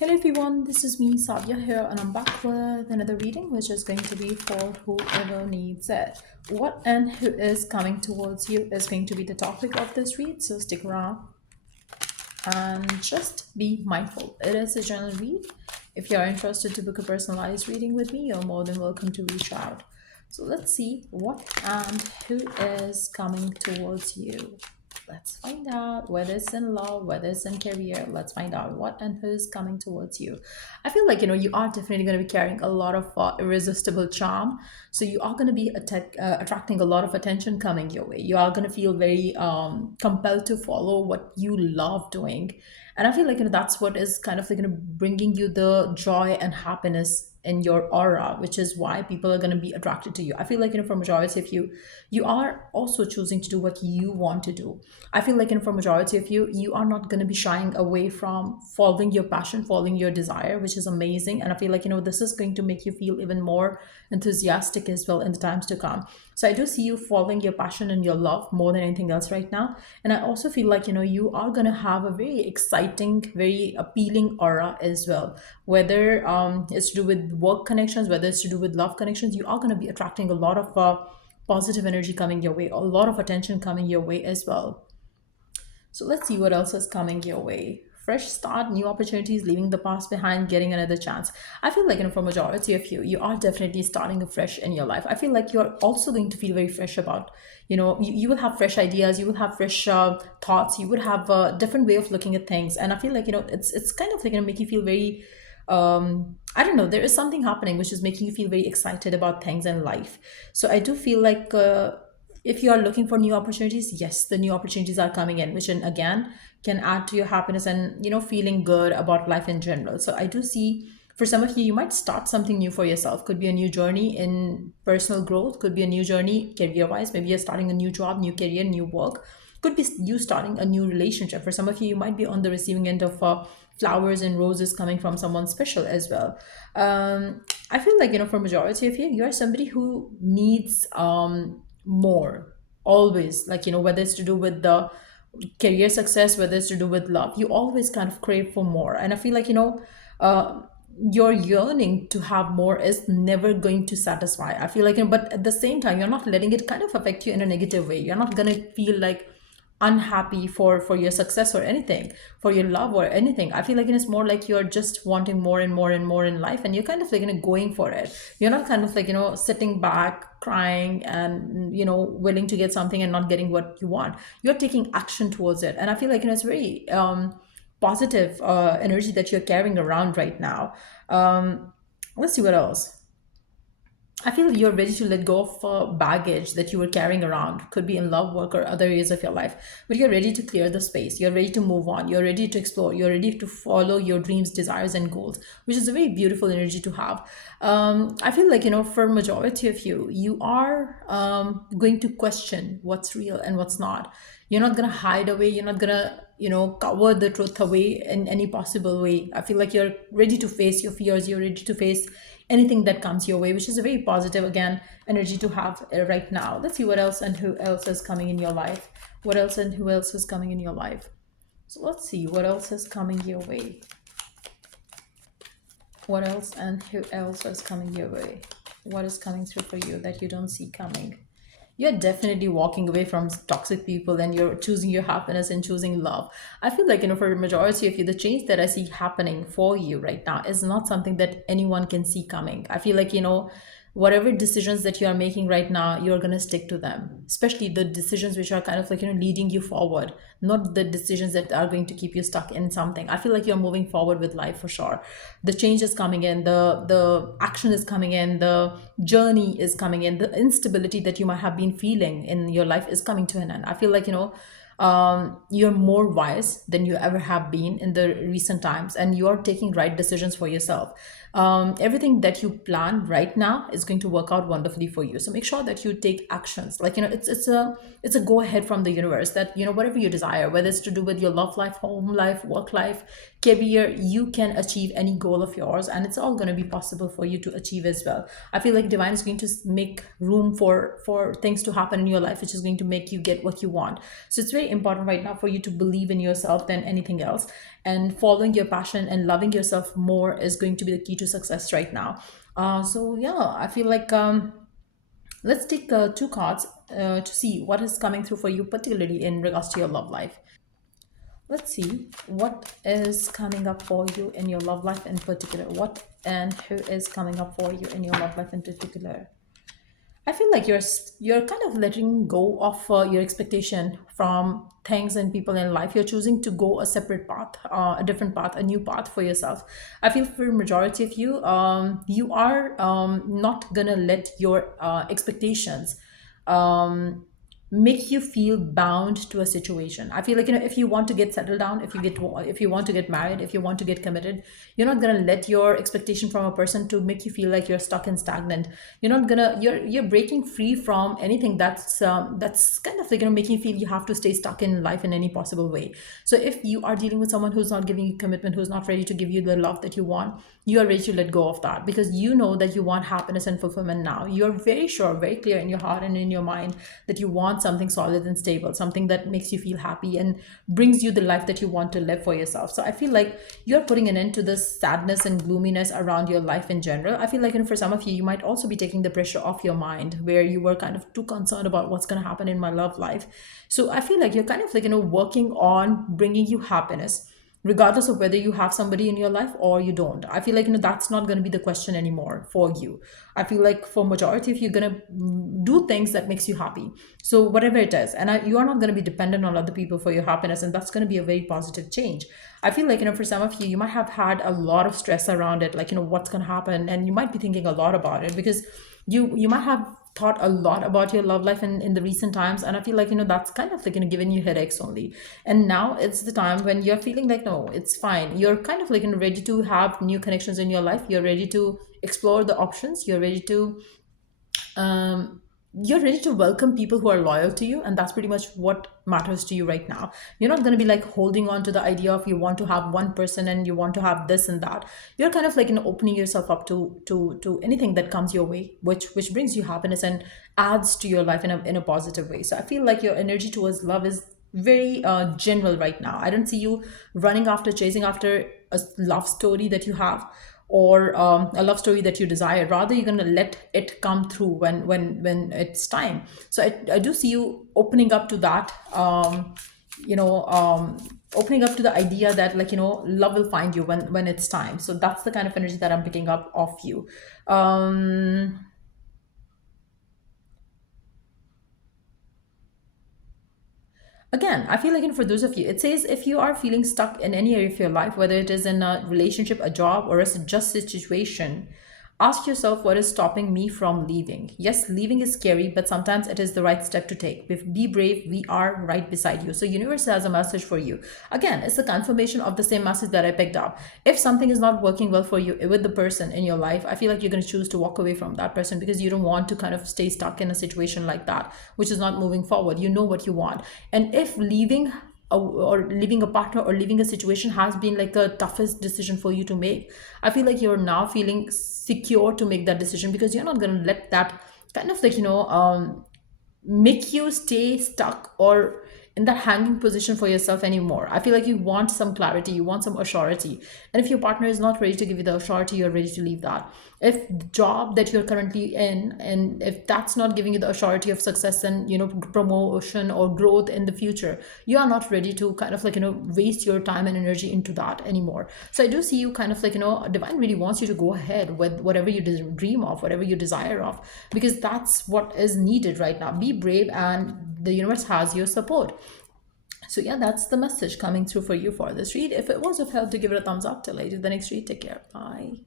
Hello everyone, this is me Sadia here and I'm back with another reading which is going to be for whoever needs it. What and who is coming towards you is going to be the topic of this read, so stick around and just be mindful. It is a general read. If you're interested to book a personalized reading with me, you're more than welcome to reach out. So let's see what and who is coming towards you. Let's find out whether it's in love, whether it's in career. Let's find out what and who's coming towards you. I feel like you are definitely going to be carrying a lot of irresistible charm. So you are going to be attracting a lot of attention coming your way. You are going to feel very compelled to follow what you love doing, and I feel like that's what is kind of like bringing you the joy and happiness in your aura, which is why people are going to be attracted to you. I feel like for majority of you, you are also choosing to do what you want to do. I feel like for majority of you, you are not going to be shying away from following your passion, following your desire, which is amazing. And I feel like this is going to make you feel even more enthusiastic as well in the times to come. So I do see you following your passion and your love more than anything else right now. And I also feel like you are going to have a very exciting, very appealing aura as well. Whether it's to do with work connections, whether it's to do with love connections, you are going to be attracting a lot of positive energy coming your way, a lot of attention coming your way as well. So let's see what else is coming your way. Fresh start, new opportunities, leaving the past behind, getting another chance. I feel like for majority of you, you are definitely starting afresh in your life. I feel like you're also going to feel very fresh about, you will have fresh ideas, you will have fresh thoughts, you would have a different way of looking at things. And I feel like, it's kind of like make you feel very I don't know, there is something happening which is making you feel very excited about things in life. So I do feel like if you are looking for new opportunities, yes, the new opportunities are coming in, which again can add to your happiness and feeling good about life in general. So I do see for some of you, you might start something new for yourself. Could be a new journey in personal growth, could be a new journey career wise. Maybe you're starting a new job, new career, new work. Could be you starting a new relationship. For some of you, you might be on the receiving end of flowers and roses coming from someone special as well. I feel like for majority of you, you are somebody who needs more always, like whether it's to do with the career success, whether it's to do with love, you always kind of crave for more. And I feel like uh your yearning to have more is never going to satisfy. I feel like but at the same time, you're not letting it kind of affect you in a negative way. You're not gonna feel like unhappy for your success or anything, for your love or anything. I feel like it's more like you're just wanting more and more and more in life, and you're kind of like going for it. You're not kind of like sitting back crying and willing to get something and not getting what you want. You're taking action towards it, and I feel like it's very positive energy that you're carrying around right now. Let's see what else. I feel you're ready to let go of baggage that you were carrying around. Could be in love, work, or other areas of your life. But you're ready to clear the space. You're ready to move on. You're ready to explore. You're ready to follow your dreams, desires, and goals, which is a very beautiful energy to have. I feel like, for majority of you, you are going to question what's real and what's not. You're not going to hide away. You're not going to, cover the truth away in any possible way. I feel like you're ready to face your fears. You're ready to face anything that comes your way, which is a very positive, again, energy to have right now. Let's see what else and who else is coming in your life. What else and who else is coming in your life? So let's see what else is coming your way. What else and who else is coming your way? What is coming through for you that you don't see coming? You're definitely walking away from toxic people and you're choosing your happiness and choosing love. I feel like, for the majority of you, the change that I see happening for you right now is not something that anyone can see coming. I feel like, whatever decisions that you are making right now, you're going to stick to them, especially the decisions which are kind of like, leading you forward, not the decisions that are going to keep you stuck in something. I feel like you're moving forward with life for sure. The change is coming in, the action is coming in, the journey is coming in, the instability that you might have been feeling in your life is coming to an end. I feel like, you're more wise than you ever have been in the recent times, and you're taking right decisions for yourself. Everything that you plan right now is going to work out wonderfully for you. So make sure that you take actions. Like it's a go ahead from the universe that whatever you desire, whether it's to do with your love life, home life, work life, career, you can achieve any goal of yours, and it's all going to be possible for you to achieve as well. I feel like divine is going to make room for things to happen in your life, which is going to make you get what you want. So it's very important right now for you to believe in yourself than anything else. And following your passion and loving yourself more is going to be the key to success right now. So yeah, I feel like let's take two cards to see what is coming through for you, particularly in regards to your love life. Let's see what is coming up for you in your love life in particular. What and who is coming up for you in your love life in particular? I feel like you're kind of letting go of your expectation from things and people in life. You're choosing to go a separate path, a different path, a new path for yourself. I feel for majority of you, you are not gonna let your expectations um, make you feel bound to a situation. I feel like, if you want to get settled down, if you want to get married, if you want to get committed, you're not gonna let your expectation from a person to make you feel like you're stuck and stagnant. You're breaking free from anything that's kind of like, making you feel you have to stay stuck in life in any possible way. So if you are dealing with someone who's not giving you commitment, who's not ready to give you the love that you want, you are ready to let go of that, because you know that you want happiness and fulfillment now. You're very sure, very clear in your heart and in your mind that you want something solid and stable, something that makes you feel happy and brings you the life that you want to live for yourself. So I feel like you're putting an end to this sadness and gloominess around your life in general. I feel like, for some of you, you might also be taking the pressure off your mind, where you were kind of too concerned about what's going to happen in my love life. So I feel like you're kind of like, working on bringing you happiness, regardless of whether you have somebody in your life or you don't. I feel like, that's not going to be the question anymore for you. I feel like for majority of you, you're going to do things that makes you happy, so whatever it is. And you are not going to be dependent on other people for your happiness, and that's going to be a very positive change. I feel like, for some of you, you might have had a lot of stress around it, like, what's going to happen, and you might be thinking a lot about it, because you might have thought a lot about your love life in the recent times. And I feel like, that's kind of like, giving you headaches only. And now it's the time when you're feeling like, no, it's fine. You're kind of like, ready to have new connections in your life. You're ready to explore the options. Um, you're ready to welcome people who are loyal to you, and that's pretty much what matters to you right now. You're not going to be like holding on to the idea of you want to have one person and you want to have this and that. You're kind of like, opening yourself up to anything that comes your way, which brings you happiness and adds to your life in a positive way. So I feel like your energy towards love is very general right now. I don't see you running after, chasing after a love story that you have, or a love story that you desire. Rather, you're going to let it come through when it's time. So I do see you opening up to that, you know opening up to the idea that, like, love will find you when it's time. So that's the kind of energy that I'm picking up of you. Again, I feel like, for those of you, it says if you are feeling stuck in any area of your life, whether it is in a relationship, a job, or a just situation, ask yourself, what is stopping me from leaving? Yes, leaving is scary, but sometimes it is the right step to take. Be brave. We are right beside you. So universe has a message for you. Again, it's a confirmation of the same message that I picked up. If something is not working well for you with the person in your life, I feel like you're going to choose to walk away from that person, because you don't want to kind of stay stuck in a situation like that, which is not moving forward. You know what you want. And if leaving or leaving a partner or leaving a situation has been like a toughest decision for you to make, I feel like you're now feeling secure to make that decision, because you're not going to let that kind of like, make you stay stuck or in that hanging position for yourself anymore. I feel like you want some clarity, you want some assurity. And if your partner is not ready to give you the assurity, you're ready to leave that. If the job that you're currently in, and if that's not giving you the assurity of success and, promotion or growth in the future, you are not ready to kind of like, waste your time and energy into that anymore. So I do see you kind of like, divine really wants you to go ahead with whatever you dream of, whatever you desire of, because that's what is needed right now. Be brave, and the universe has your support. So yeah, that's the message coming through for you for this read. If it was of help, to give it a thumbs up. Till I do the next read, take care. Bye.